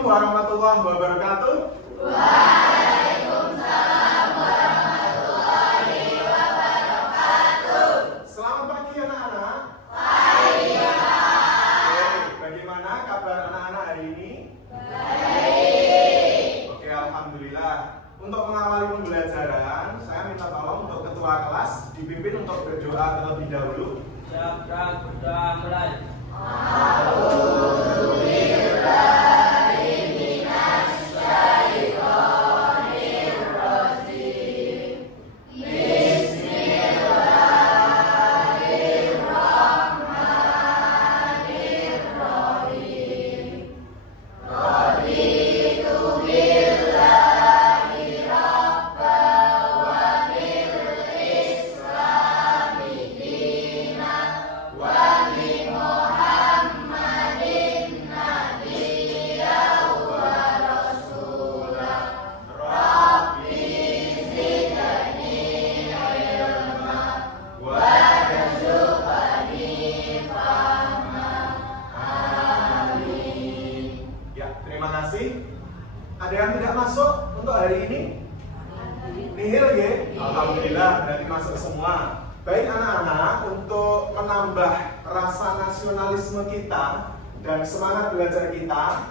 Assalamualaikum warahmatullahi wabarakatuh. Waalaikumsalam warahmatullahi wabarakatuh. Selamat pagi anak-anak. Pagi Pak. Oke, bagaimana kabar anak-anak hari ini? Baik. Oke, alhamdulillah. Untuk mengawali pembelajaran, saya minta tolong untuk ketua kelas dipimpin untuk berdoa terlebih dahulu. Siap, berdoa mulai. Ada yang tidak masuk untuk hari ini? Nihil ya? Alhamdulillah, berarti masuk semua. Baik anak-anak, untuk menambah rasa nasionalisme kita dan semangat belajar kita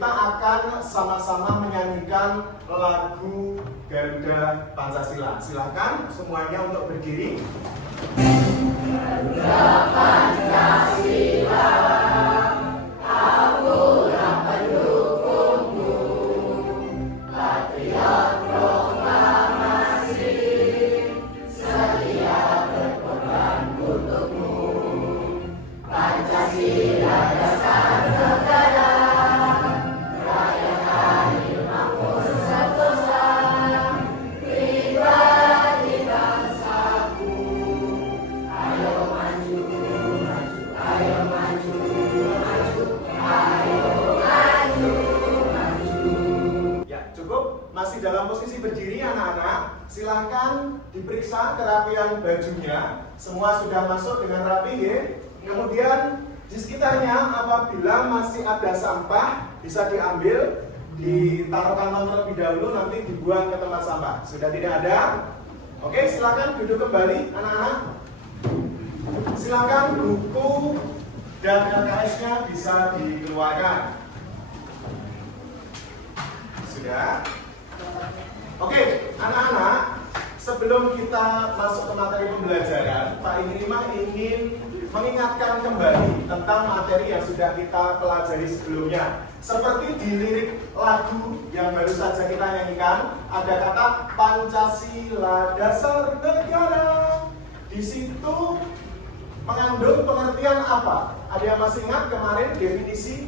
akan sama-sama menyanyikan lagu Garuda Pancasila. Silahkan semuanya untuk berdiri. Garuda Pancasila, akulah pendukungmu, patriot proklamasi, setia berkorban untukmu. Pancasila dasar negara, rakyat adil makmur sentosa, pribadi bangsaku. Ayo maju, maju, ayo maju, maju, ayo maju, maju. Ya, cukup. Masih dalam posisi berdiri anak-anak. Silahkan diperiksa kerapian bajunya. Semua sudah masuk dengan rapi ya. Kemudian di sekitarnya apabila masih ada sampah bisa diambil, ditaruh kantong terlebih dahulu, nanti dibuang ke tempat sampah. Sudah tidak ada? Oke, silakan duduk kembali anak-anak. Silakan buku dan LKS-nya bisa dikeluarkan. Sudah? Oke, anak-anak, sebelum kita masuk ke materi pembelajaran, Pak Ikrima ingin mengingatkan kembali tentang materi yang sudah kita pelajari sebelumnya. Seperti di lirik lagu yang baru saja kita nyanyikan, ada kata Pancasila dasar negara. Di situ mengandung pengertian apa? Ada yang masih ingat kemarin definisi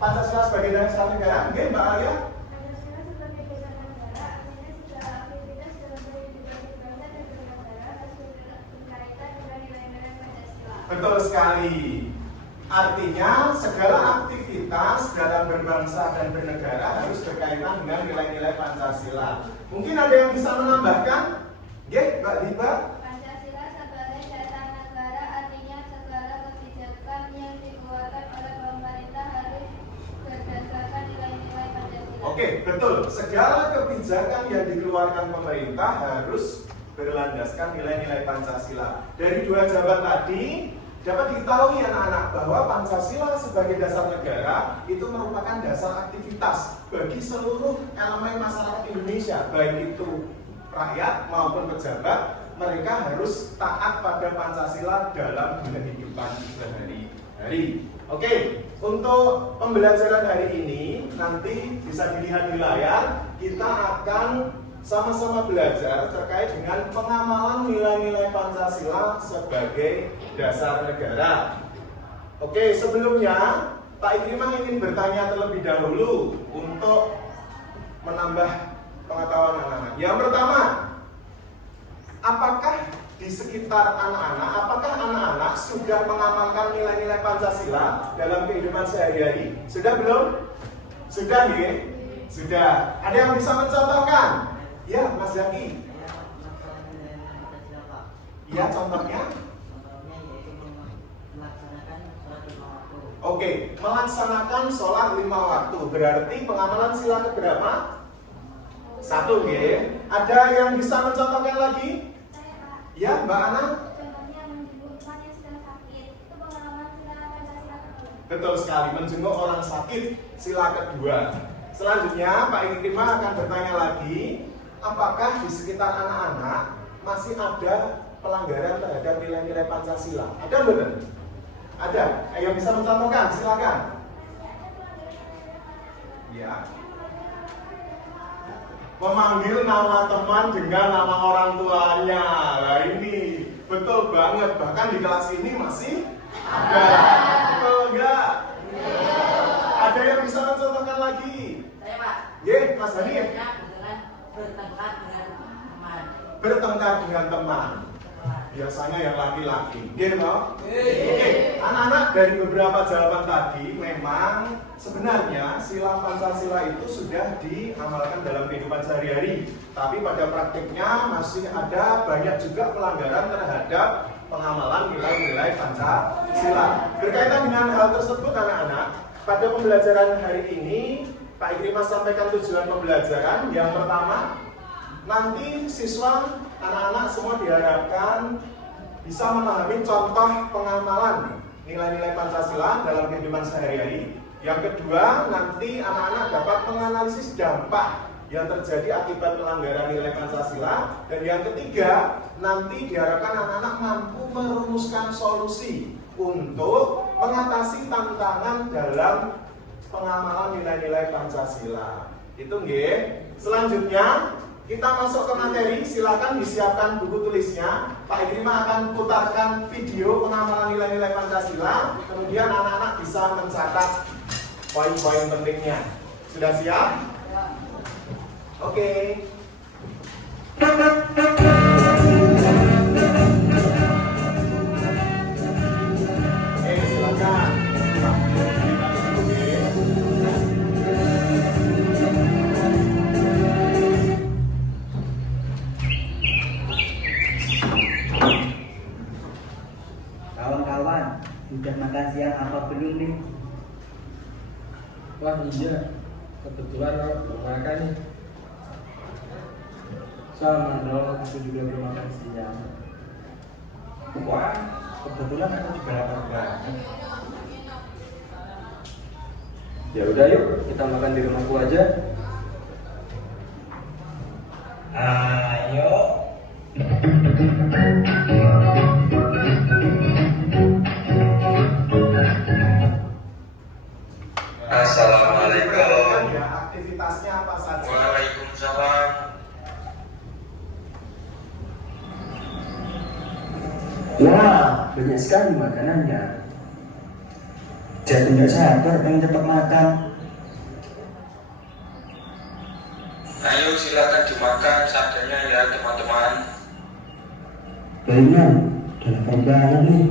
Pancasila sebagai dasar negara? Oke, Mbak Alia? Pancasila sebagai dasar negara artinya segala aktivitas dalam kehidupan berbangsa dan bernegara harus berkaitan dengan nilai-nilai Pancasila. Betul sekali. Artinya segala aktivitas dalam berbangsa dan bernegara harus berkaitan dengan nilai-nilai Pancasila. Mungkin ada yang bisa menambahkan? Ya, Mbak Liba? Pancasila sebagai dasar negara artinya segala kebijakan yang dikeluarkan oleh pemerintah harus berdasarkan nilai-nilai Pancasila. Oke, betul. Segala kebijakan yang dikeluarkan pemerintah harus berlandaskan nilai-nilai Pancasila. Dari dua jawaban tadi, dapat diketahui anak-anak bahwa Pancasila sebagai dasar negara itu merupakan dasar aktivitas bagi seluruh elemen masyarakat Indonesia, baik itu rakyat maupun pejabat. Mereka harus taat pada Pancasila dalam kehidupan sehari-hari. Oke, untuk pembelajaran hari ini nanti bisa dilihat di layar. Kita akan sama-sama belajar terkait dengan pengamalan nilai-nilai Pancasila sebagai dasar negara. Oke, sebelumnya Pak Ikrima ingin bertanya terlebih dahulu untuk menambah pengetahuan anak-anak. Yang pertama, apakah di sekitar anak-anak, apakah anak-anak sudah mengamalkan nilai-nilai Pancasila dalam kehidupan sehari-hari? Sudah belum? Sudah ya? Sudah. Ada yang bisa mencontohkan? Ya, Mas Zaki. Ya, contohnya? Contohnya yaitu melaksanakan sholat lima waktu. Oke, melaksanakan sholat 5 waktu. Berarti pengamalan sila keberapa? 1, nggih. Ada yang bisa mencontohkan lagi? Saya, Pak. Ya, Mbak Ana? Contohnya menjenguk teman yang sedang sakit. Itu pengalaman sila Pancasila kedua. Betul sekali, menjenguk orang sakit sila kedua. Selanjutnya, Pak Ikrimah akan bertanya lagi, apakah di sekitar anak-anak masih ada pelanggaran terhadap nilai-nilai Pancasila? Ada benar? Ada. Ayo bisa mencontohkan, silakan. Ya. Memanggil nama teman dengan nama orang tuanya. Nah ini betul banget. Bahkan di kelas ini masih ada. Betul enggak? Ada yang bisa mencontohkan lagi? Saya, Pak. Ye, Mas Hanif. Bertengkar dengan teman. Bertengkar dengan teman. Biasanya yang laki-laki. Dia mau? Oke, anak-anak dari beberapa jawaban tadi memang sebenarnya sila Pancasila itu sudah diamalkan dalam kehidupan sehari-hari. Tapi pada praktiknya masih ada banyak juga pelanggaran terhadap pengamalan nilai-nilai Pancasila. Berkaitan dengan hal tersebut anak-anak, pada pembelajaran hari ini Pak Ikrimah sampaikan tujuan pembelajaran. Yang pertama, nanti siswa anak-anak semua diharapkan bisa memahami contoh pengamalan nilai-nilai Pancasila dalam kehidupan sehari-hari. Yang kedua, nanti anak-anak dapat menganalisis dampak yang terjadi akibat pelanggaran nilai Pancasila. Dan yang ketiga, nanti diharapkan anak-anak mampu merumuskan solusi untuk mengatasi tantangan dalam pengamalan nilai-nilai Pancasila. Itu nggih. Selanjutnya kita masuk ke materi, silakan disiapkan buku tulisnya. Pak Ikrimah akan putarkan video pengamalan nilai-nilai Pancasila. Kemudian anak-anak bisa mencatat poin-poin pentingnya. Sudah siap? Ya. Oke. Oke, silakan. Kawan-kawan, sudah makan siang apa belum nih? Wah iya, kebetulan aku makan nih. Sama dong, aku juga belum makan siang. Wah, kebetulan aku juga lapar banget. Ya udah yuk, kita makan di rumahku aja. Ayo. Assalamualaikum. Ya, aktivitasnya apa saja? Waalaikumsalam. Wah, banyak sekali makanannya. Jadi nggak sabar pengen cepat makan. Ayo silakan dimakan seadanya ya teman-teman. Kayaknya udah lapar banget nih.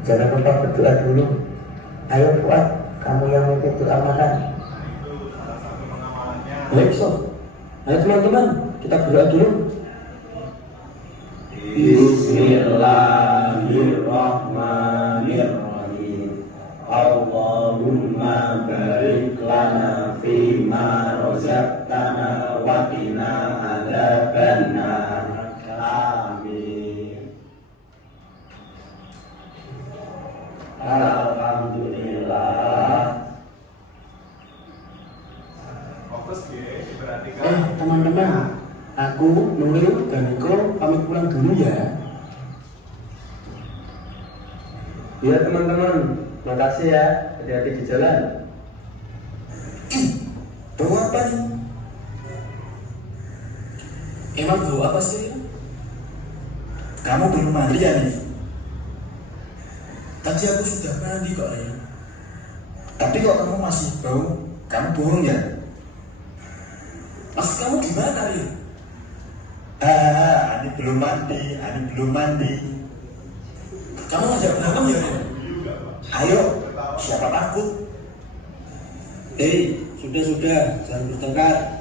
Jangan lupa berdoa dulu. Ayo Fuad, kamu yang memimpin doa makan. Itu salah satu pengamalannya. Baik, so. Ayo teman-teman, kita berdoa dulu. Bismillahirrahmanirrahim. Allahumma barik lana fima razaqtana wa qina adzabannar. Amin. Alhamdulillah. Fokus ya, diperhatikan. Teman-teman, aku, Nuril, dan Niko pamit pulang dulu ya. Ya teman-teman, makasih ya, hati-hati di jalan. Bau apa nih? Emang bau apa sih? Kamu belum mandi ya nih? Tadi aku sudah mandi kok ya. Tapi kok kamu masih bau? Kamu bohong ya? Maksud kamu gimana ya? Ani belum mandi. Kamu ngajak berantem ya? Ayo, siapa takut? Sudah, jangan bertengkar.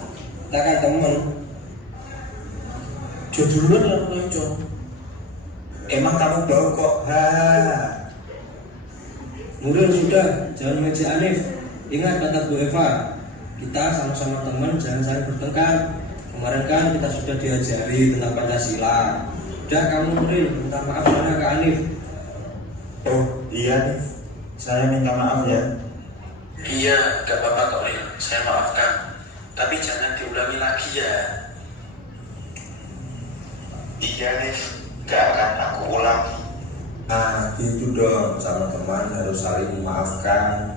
Kita kan teman. Jadinya lah, Cok. Emang kamu bau kok? Ha. Nuril sudah, jangan mengejek Hanif. Ingat kata Bu Eva, kita sama-sama teman, jangan saling bertengkar. Kemarin kan kita sudah diajari tentang Pancasila. Udah kamu Nuril, minta maaf sana ke Hanif. Oh iya nih, saya minta maaf ya. Iya, gak apa-apa kok Ril, saya maafkan. Tapi jangan diulangi lagi ya. Iya nih, gak akan aku ulangi. Nah gitu dong, sama teman harus saling memaafkan.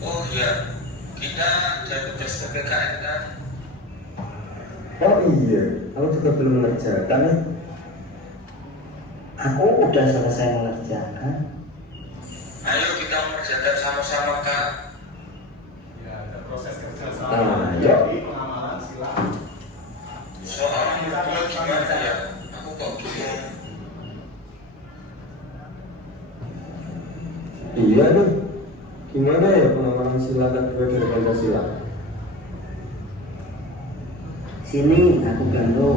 Oh iya, kita jadi tugas PPKN kan? Oh iya, kamu juga belum mengerjakan ya? Aku udah selesai mengerjakan. Ayo kita mengerjakan sama-sama Kak. Ya, ada proses kerja sama. Nah, Jadi pengamalan sila. Soalnya dua gimana ya? Aku kok bingung. Iya nih, gimana ya pengamalan sila kedua dari Pancasila? Sini aku bantu.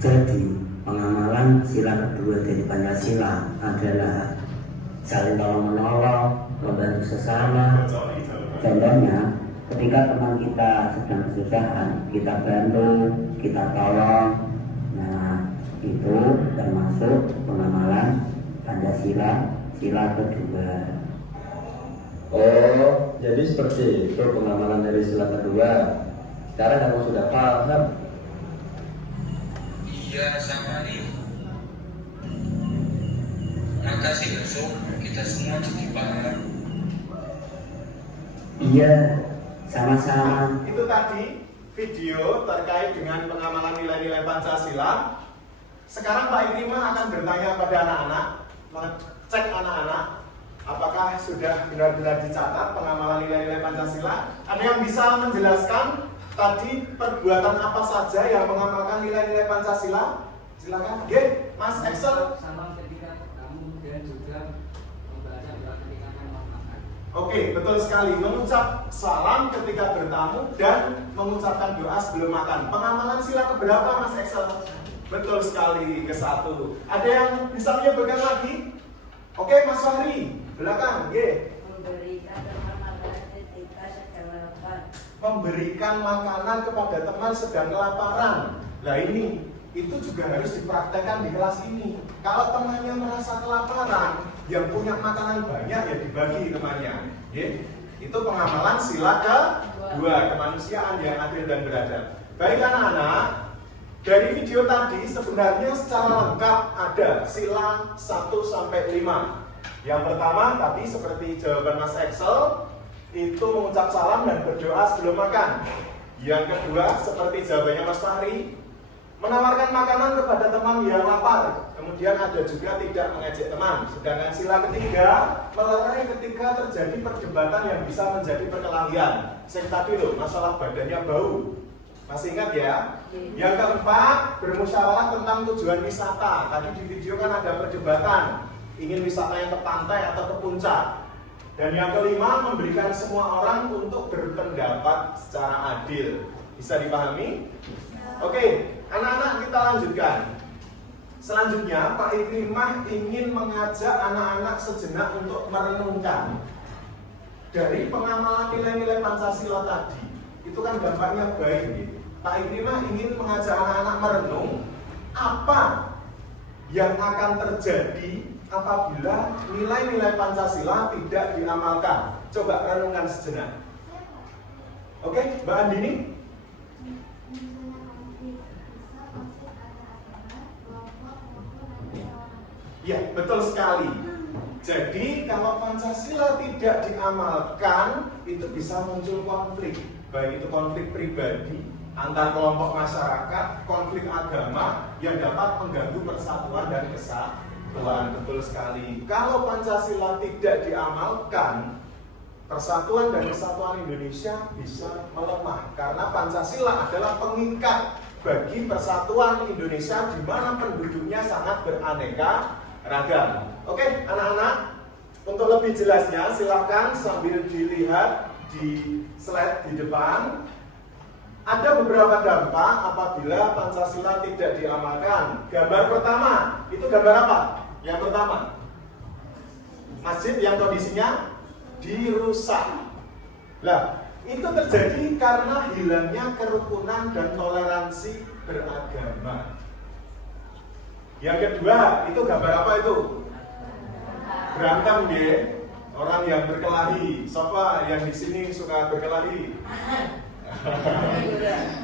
Jadi pengamalan sila kedua dari Pancasila adalah saling tolong menolong, membantu sesama. Contohnya, ketika teman kita sedang kesusahan, kita bantu, kita tolong. Nah, itu termasuk pengamalan Pancasila sila kedua. Oh, jadi seperti itu pengamalan dari sila kedua. Sekarang kamu sudah paham. Iya sama nih. Makasih besok kita semua jadi paham. Iya, sama-sama. Itu tadi video terkait dengan pengamalan nilai-nilai Pancasila. Sekarang Pak Ikrimah akan bertanya pada anak-anak, mengecek anak-anak apakah sudah benar-benar dicatat pengamalan nilai-nilai Pancasila. Ada yang bisa menjelaskan tadi perbuatan apa saja yang mengamalkan nilai-nilai Pancasila? Silakan. Oke, Mas Excel. Salam ketika kamu dan juga membaca doa ketika kamu makan. Oke, betul sekali. Mengucap salam ketika bertamu dan mengucapkan doa sebelum makan. Pengamalan sila keberapa, Mas Excel? Betul sekali, ke-1. Ada yang bisa menyebutkan lagi? Oke, Mas Fahri, belakang. Oke. Memberikan makanan ketika sedang lapar. Memberikan makanan kepada teman sedang kelaparan. Nah ini, itu juga harus dipraktekkan di kelas ini. Kalau temannya merasa kelaparan, yang punya makanan banyak ya dibagi temannya. Oke. Itu pengamalan sila kedua, kemanusiaan yang adil dan beradab. Baik anak-anak, dari video tadi sebenarnya secara lengkap ada sila 1-5. Yang pertama tadi seperti jawaban Mas Excel, itu mengucap salam dan berdoa sebelum makan. Yang kedua seperti jawabannya Mas Fahri, menawarkan makanan kepada teman yang lapar. Kemudian ada juga tidak mengejek teman. Sedangkan sila ketiga, melerai ketika terjadi perdebatan yang bisa menjadi perkelahian. Saya tadi loh, masalah badannya bau. Masih ingat ya? Yang keempat, bermusyawarah tentang tujuan wisata. Tadi di video kan ada perdebatan, ingin wisata yang ke pantai atau ke puncak. Dan yang kelima, memberikan semua orang untuk berpendapat secara adil. Bisa dipahami? Oke, anak-anak kita lanjutkan. Selanjutnya, Pak Ikrimah ingin mengajak anak-anak sejenak untuk merenungkan dari pengamalan nilai-nilai Pancasila tadi. Itu kan dampaknya baik gitu. Pak Ikrimah ingin mengajak anak-anak merenung apa yang akan terjadi apabila nilai-nilai Pancasila tidak diamalkan. Coba renungkan sejenak. Oke, Mbak Andini? Ya, betul sekali. Jadi kalau Pancasila tidak diamalkan, itu bisa muncul konflik. Baik itu konflik pribadi, antar kelompok masyarakat, konflik agama yang dapat mengganggu persatuan dan kesatuan. Betul sekali. Kalau Pancasila tidak diamalkan, persatuan dan kesatuan Indonesia bisa melemah. Karena Pancasila adalah pengikat bagi persatuan Indonesia di mana penduduknya sangat beraneka ragam. Oke, anak-anak, untuk lebih jelasnya silakan sambil dilihat di slide di depan. Ada beberapa dampak apabila Pancasila tidak diamalkan. Gambar pertama, itu gambar apa? Yang pertama, masjid yang kondisinya dirusak. Lah, itu terjadi karena hilangnya kerukunan dan toleransi beragama. Yang kedua, itu gambar apa itu? Berantem ya, orang yang berkelahi. Siapa yang di sini suka berkelahi?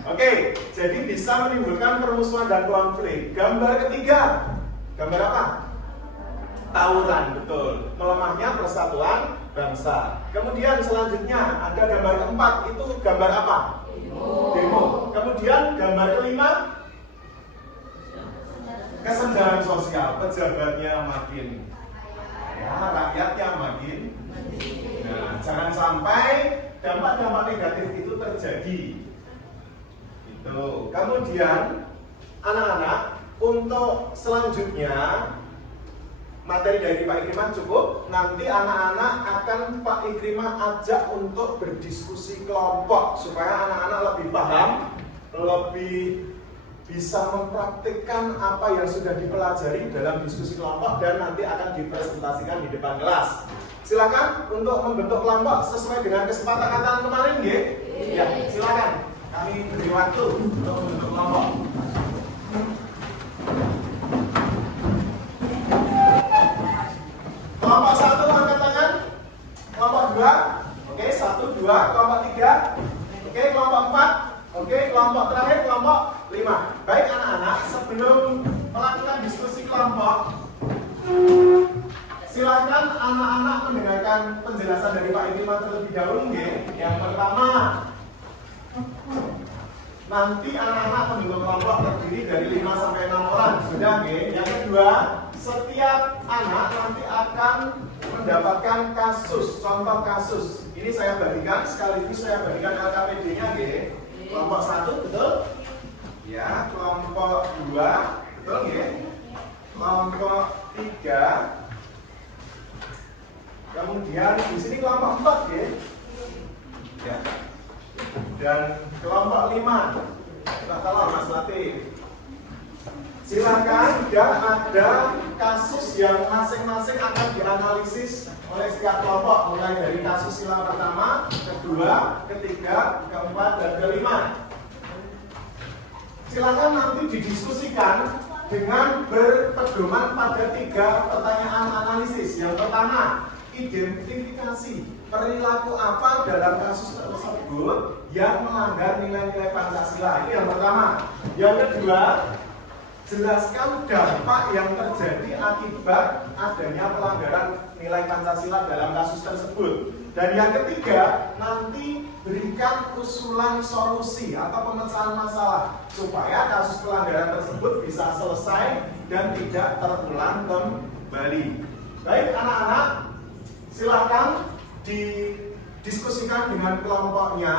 Oke, jadi bisa menimbulkan permusuhan dan konflik. Gambar ketiga, gambar apa? Tawuran, betul. Melemahnya persatuan bangsa. Kemudian selanjutnya ada gambar keempat, itu gambar apa? Demo. Kemudian gambar kelima, kesenjangan sosial. Pejabatnya makin ya, rakyatnya makin. Nah, jangan sampai dampak-dampak negatif itu terjadi. Itu. Kemudian anak-anak, untuk selanjutnya materi dari Pak Ikrimah cukup. Nanti anak-anak akan Pak Ikrimah ajak untuk berdiskusi kelompok supaya anak-anak lebih paham, lebih bisa mempraktikkan apa yang sudah dipelajari dalam diskusi kelompok dan nanti akan dipresentasikan di depan kelas. Silakan untuk membentuk kelompok sesuai dengan kesepakatan kemarin, ya. Ya, silakan. Kami beri waktu untuk membentuk kelompok. Kelompok 1 angkat tangan. Kelompok 2. Oke, 1, 2, kelompok 3. Oke, kelompok 4. Oke, kelompok terakhir kelompok 5. Baik anak-anak, sebelum melakukan diskusi kelompok, silakan anak-anak mendengarkan penjelasan dari Pak Ikrimah terlebih dahulu, nggih. Yang pertama, nanti anak-anak membentuk kelompok terdiri dari 5 sampai 6 orang, sudah nggih. Yang kedua, setiap anak nanti akan mendapatkan kasus, contoh kasus. Ini saya bagikan sekaligus saya bagikan LKPD-nya, nggih. Kelompok 1, betul? Ya, kelompok 2, betul nggih. Kelompok 3. Kemudian di sini kelompok 4 ya. Dan kelompok 5. Kita tolong Mas Latif. Silakan, sudah ada kasus yang masing-masing akan dianalisis oleh setiap kelompok, mulai dari kasus sila pertama, kedua, ketiga, keempat, dan kelima. Silakan nanti didiskusikan dengan berpedoman pada 3 pertanyaan analisis. Yang pertama, identifikasi perilaku apa dalam kasus tersebut yang melanggar nilai-nilai Pancasila. Ini yang pertama. Yang kedua, jelaskan dampak yang terjadi akibat adanya pelanggaran nilai Pancasila dalam kasus tersebut. Dan yang ketiga, nanti berikan usulan solusi atau pemecahan masalah supaya kasus pelanggaran tersebut bisa selesai dan tidak terulang kembali. Baik anak-anak, silakan didiskusikan dengan kelompoknya.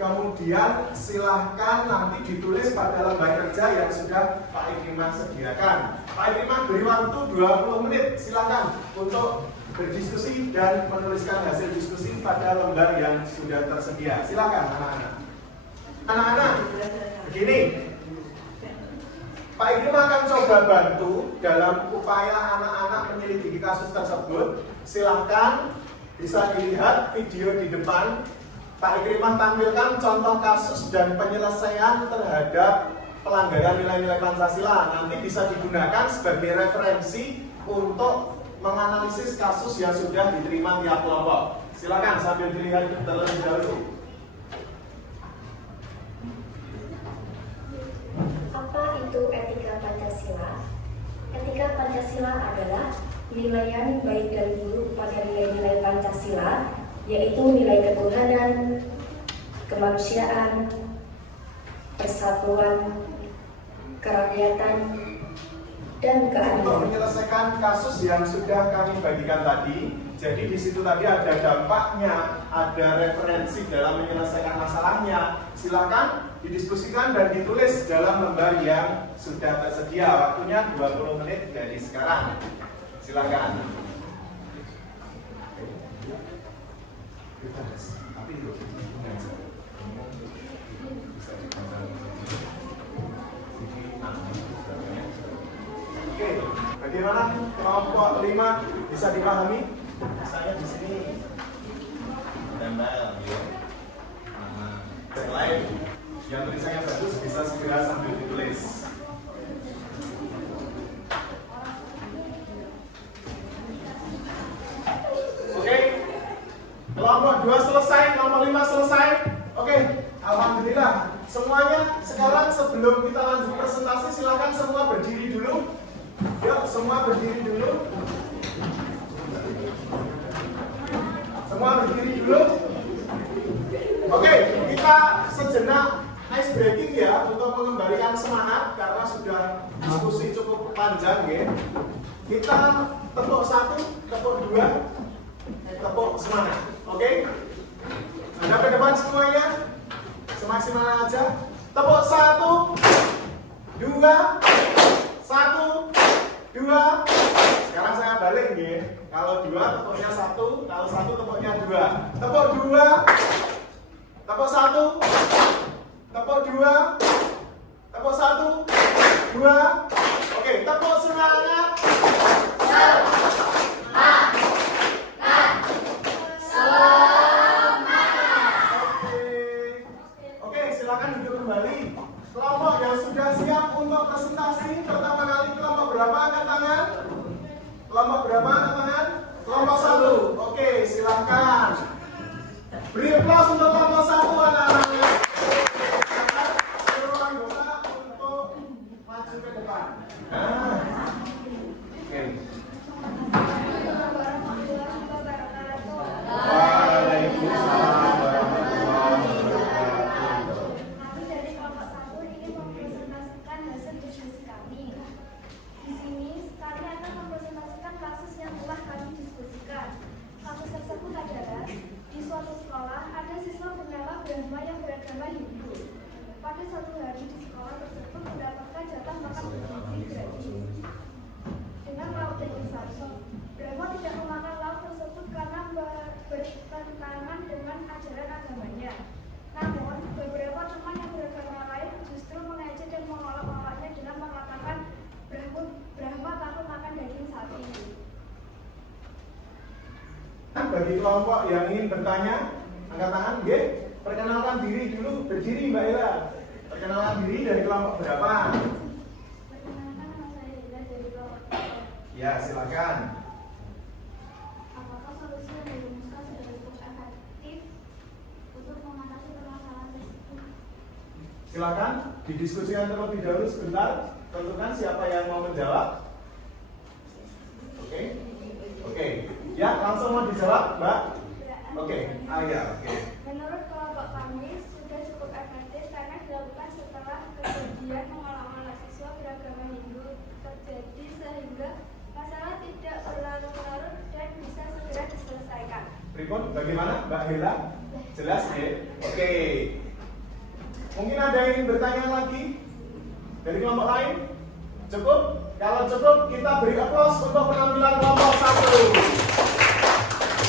Kemudian silahkan nanti ditulis pada lembar kerja yang sudah Pak Ikrimah sediakan. Pak Ikrimah beri waktu 20 menit, silahkan untuk berdiskusi dan menuliskan hasil diskusi pada lembar yang sudah tersedia. Silahkan anak-anak. Anak-anak, begini, Pak Ikrimah akan coba bantu dalam upaya anak-anak menyelidiki kasus tersebut. Silahkan bisa dilihat video di depan. Pak Ikrimah tampilkan contoh kasus dan penyelesaian terhadap pelanggaran nilai-nilai Pancasila. Nanti bisa digunakan sebagai referensi untuk menganalisis kasus yang sudah diterima tiap kelompok. Silakan sambil dilihat terlebih dahulu. Apa itu etika Pancasila? Etika Pancasila adalah penilaian baik dan buruk pada nilai-nilai Pancasila, yaitu nilai ketuhanan, kemanusiaan, persatuan, kerakyatan, dan keadilan. Untuk menyelesaikan kasus yang sudah kami bagikan tadi, jadi di situ tadi ada dampaknya, ada referensi dalam menyelesaikan masalahnya. Silakan didiskusikan dan ditulis dalam lembar yang sudah tersedia. Waktunya 20 menit dari sekarang. Silakan. Tapi Oke, bagaimana kelompok 5 bisa dipahami? Saya di sini tempel, ya. Yang lain yang tulisannya bagus bisa segera sambil ditulis. Oke, kelompok 2 selesai, kelompok 5 selesai. Oke, alhamdulillah. Semuanya sekarang sebelum kita lanjut presentasi, silakan semua berdiri dulu. Yuk, semua berdiri dulu. Semua berdiri dulu. Oke, kita sejenak ice breaking ya untuk mengembalikan semangat karena sudah diskusi cukup panjang ya. Kita tepuk 1, tepuk 2, tepuk semangat. Oke? Anda ke depan semuanya. Semaksimal aja. Tepuk 1, 2, 1, 2. Sekarang saya balik ya. Kalau 2 tepuknya 1, kalau 1 tepuknya 2. Tepuk 2. Tepuk 1. Tepuk 2. Tepuk 1, 2. Oke, tepuk semangat. Oke, silakan duduk kembali. Kelompok yang sudah siap untuk presentasi pertama kali kelompok berapa angkat tangan? Kelompok berapa angkat tangan? Kelompok 1. Oke, silakan. Beri aplaus untuk kelompok 1 anak-anaknya. Suruh anggota untuk maju ke depan. Oke. Waalaikumsalam warahmatullahi wabarakatuh. Kami dari kelompok 1 ingin mempresentasikan hasil diskusi kami. Di sini kami akan mempresentasikan kasus yang telah kami diskusikan. Kasus tersebut adalah di suatu sekolah ada siswa bernama Brahma yang beragama Hindu. Pada suatu hari di sekolah tersebut mendapatkan jatah makan bergizi gratis dengan lauk daging sapi. Brahma tidak memakan lauk tersebut karena bertentangan dengan ajaran agamanya. Namun, beberapa teman yang beragama lain justru mengejek dan mengolok-oloknya dengan mengatakan Brahma takut makan daging sapi. Bagi kelompok yang ingin bertanya, angkat tangan, G. Perkenalkan diri dulu, berdiri Mbak Ella. Perkenalkan diri dari kelompok berapa? Perkenalkan, nama saya Ila dari kelompok 3. Ya, silakan. Apakah solusi yang dirumuskan sudah cukup efektif untuk mengatasi permasalahan tersebut? Silakan didiskusikan terlebih dahulu sebentar. Tentukan siapa yang mau menjawab. Oke. Oke. Ya, langsung mau dijawab, Mbak. Oke. Oke. Menurut kelompok kami sudah cukup efektif karena dilakukan setelah kejadian mengolok-olok siswa beragama Hindu terjadi sehingga masalah tidak berlarut-larut dan bisa segera diselesaikan. Berikut bagaimana, Mbak Hela? Jelas ya? Oke. Mungkin ada yang ingin bertanya lagi dari kelompok lain? Cukup? Kalau cukup, kita beri aplaus untuk penampilan kelompok 1.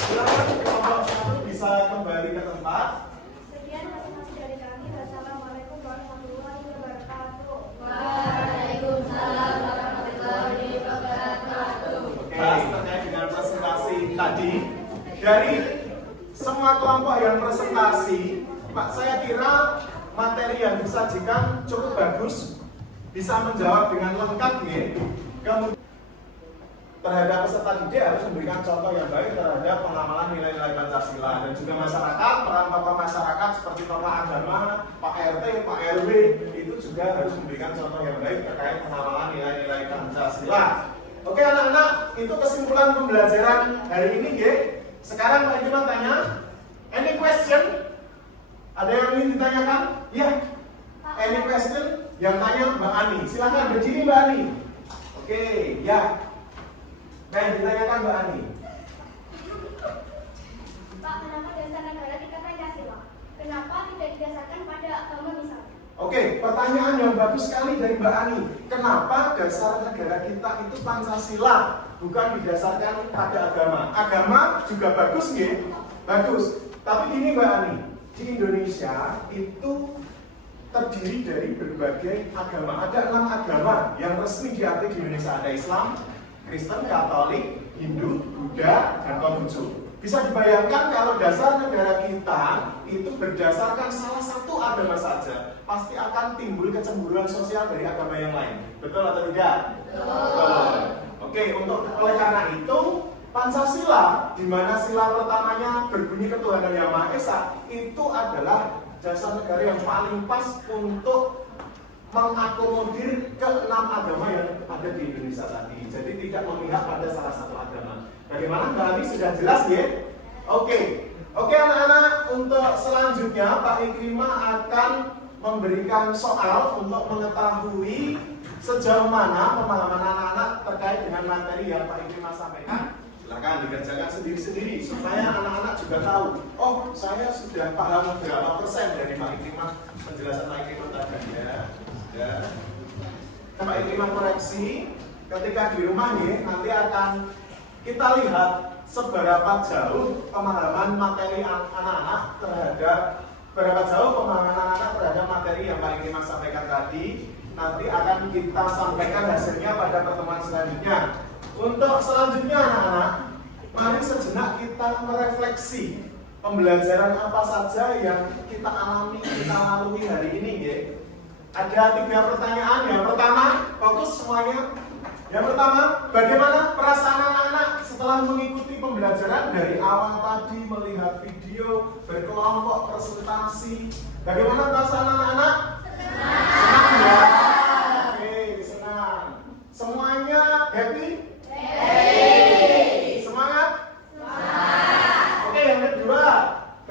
Silakan kelompok 1 bisa kembali ke tempat. Sekian masing-masing dari kami. Wassalamualaikum warahmatullahi wabarakatuh. Waalaikumsalam warahmatullahi wabarakatuh. Oke, terkait dengan presentasi tadi dari semua kelompok yang presentasi, Pak, saya kira materi yang disajikan cukup bagus, bisa menjawab dengan lengkap ya. Kemudian terhadap peserta didik harus memberikan contoh yang baik terhadap pengamalan nilai-nilai Pancasila, dan juga masyarakat, peran tokoh masyarakat seperti tokoh agama, Pak RT, Pak RW itu juga harus memberikan contoh yang baik terkait pengamalan nilai-nilai Pancasila. Oke anak-anak, itu kesimpulan pembelajaran hari ini ya. Sekarang Pak Iman tanya, any question? Ada yang ingin ditanyakan? Ya. Any question? Yang tanya Mbak Ani. Silakan berdiri Mbak Ani. Oke, ya. Yang ditanyakan Mbak Ani. Pak, kenapa dasar negara kita Pancasila? Kenapa tidak didasarkan pada agama misalnya? Oke, pertanyaan yang bagus sekali dari Mbak Ani. Kenapa dasar negara kita itu Pancasila, bukan didasarkan pada agama? Agama juga bagus ya? Bagus. Tapi gini Mbak Ani, di Indonesia itu terdiri dari berbagai agama. Ada 6 agama yang resmi diakui di Indonesia. Ada Islam, Kristen, Katolik, Hindu, Buddha, dan Konghucu. Bisa dibayangkan kalau dasar negara kita itu berdasarkan salah satu agama saja, pasti akan timbul kecemburuan sosial dari agama yang lain. Betul atau tidak? Betul. Oke, oleh karena itu Pancasila, di mana sila pertamanya berbunyi ketuhanan yang Maha Esa, itu adalah dasar negara yang paling pas untuk mengakomodir ke 6 agama yang ada di Indonesia tadi. Jadi tidak memihak pada salah satu agama. Bagaimana Mbak Ami sudah jelas ya? Oke anak-anak, untuk selanjutnya Pak Ikrimah akan memberikan soal untuk mengetahui sejauh mana pemahaman anak-anak terkait dengan materi yang Pak Ikrimah sampaikan. Silakan dikerjakan sendiri-sendiri supaya anak-anak juga tahu, oh saya sudah paham berapa persen dari Pak Ikrimah, penjelasan Pak Ikrimah tadi ya. Pak Ikrimah koreksi ketika di rumah nih, nanti akan kita lihat seberapa jauh pemahaman materi anak-anak terhadap materi yang Pak Ikrimah sampaikan tadi. Nanti akan kita sampaikan hasilnya pada pertemuan selanjutnya. Untuk selanjutnya anak-anak, mari sejenak kita merefleksi pembelajaran apa saja yang kita lalui hari ini ya. Ada 3 pertanyaan. Yang pertama, fokus semuanya. Yang pertama, bagaimana perasaan anak-anak setelah mengikuti pembelajaran dari awal tadi, melihat video, berkelompok, presentasi. Bagaimana perasaan anak-anak? Senang ya? Oke, senang. Semuanya happy? Happy. Semangat? Semangat. Oke, yang kedua,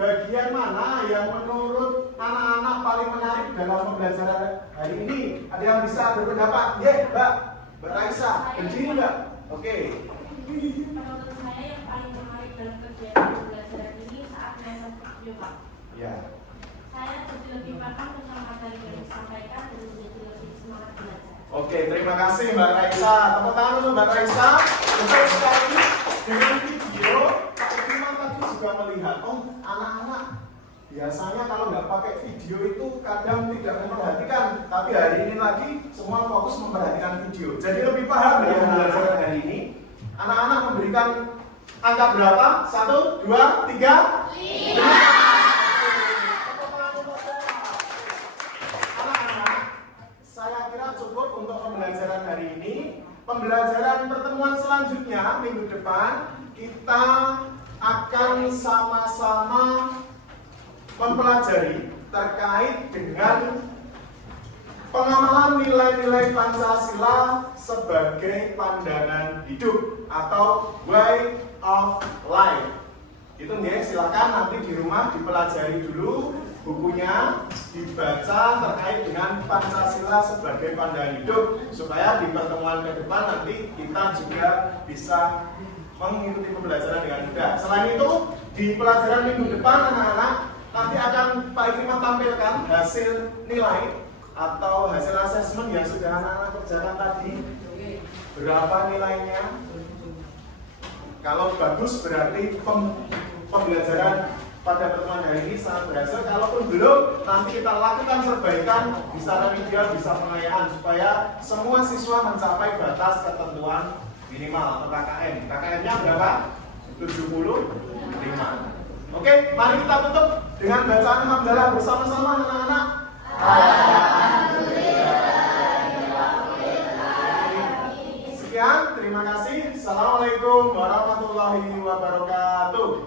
bagian mana yang menurut anak-anak paling menarik dalam pembelajaran hari ini? Ada yang bisa berpendapat? Ya, Mbak Raisa, berdiri Mbak? Oke. Menurut saya yang paling menarik dalam kegiatan pembelajaran ini saat melihat video, Pak. Ya. Saya lebih paham tentang materi yang disampaikan dan menjadi lebih semangat belajar. Oke, terima kasih Mbak Raisa. Tepuk tangan untuk Mbak Raisa. Betul sekali. Dengan video, Pak Ikrimah tadi juga melihat, oh anak-anak biasanya kalau nggak pakai video itu kadang tidak memperhatikan. Tapi hari ini lagi semua fokus memperhatikan video. Jadi lebih paham dari pembelajaran hari ini. Anak-anak memberikan angka berapa? 1, 2, 3, 5. Saya kira cukup untuk pembelajaran hari ini. Pembelajaran pertemuan selanjutnya minggu depan kita akan sama-sama mempelajari terkait dengan pengamalan nilai-nilai Pancasila sebagai pandangan hidup atau way of life. Itu nih, silakan nanti di rumah dipelajari dulu bukunya, dibaca terkait dengan Pancasila sebagai pandangan hidup supaya di pertemuan ke depan nanti kita juga bisa mengikuti pembelajaran dengan mudah. Selain itu, di pelajaran minggu depan anak-anak nanti akan Pak Ikrimah tampilkan hasil nilai atau hasil asesmen yang sudah anak-anak kerjakan tadi. Berapa nilainya? Kalau bagus berarti pembelajaran pada pertemuan hari ini sangat berhasil. Kalaupun belum, nanti kita lakukan perbaikan, bisa remedial, bisa pengayaan supaya semua siswa mencapai batas ketentuan minimal atau KKM. KKM-nya berapa? 75. Oke, mari kita tutup dengan bacaan hamdalah bersama-sama anak-anak. Sekian, terima kasih. Assalamualaikum warahmatullahi wabarakatuh.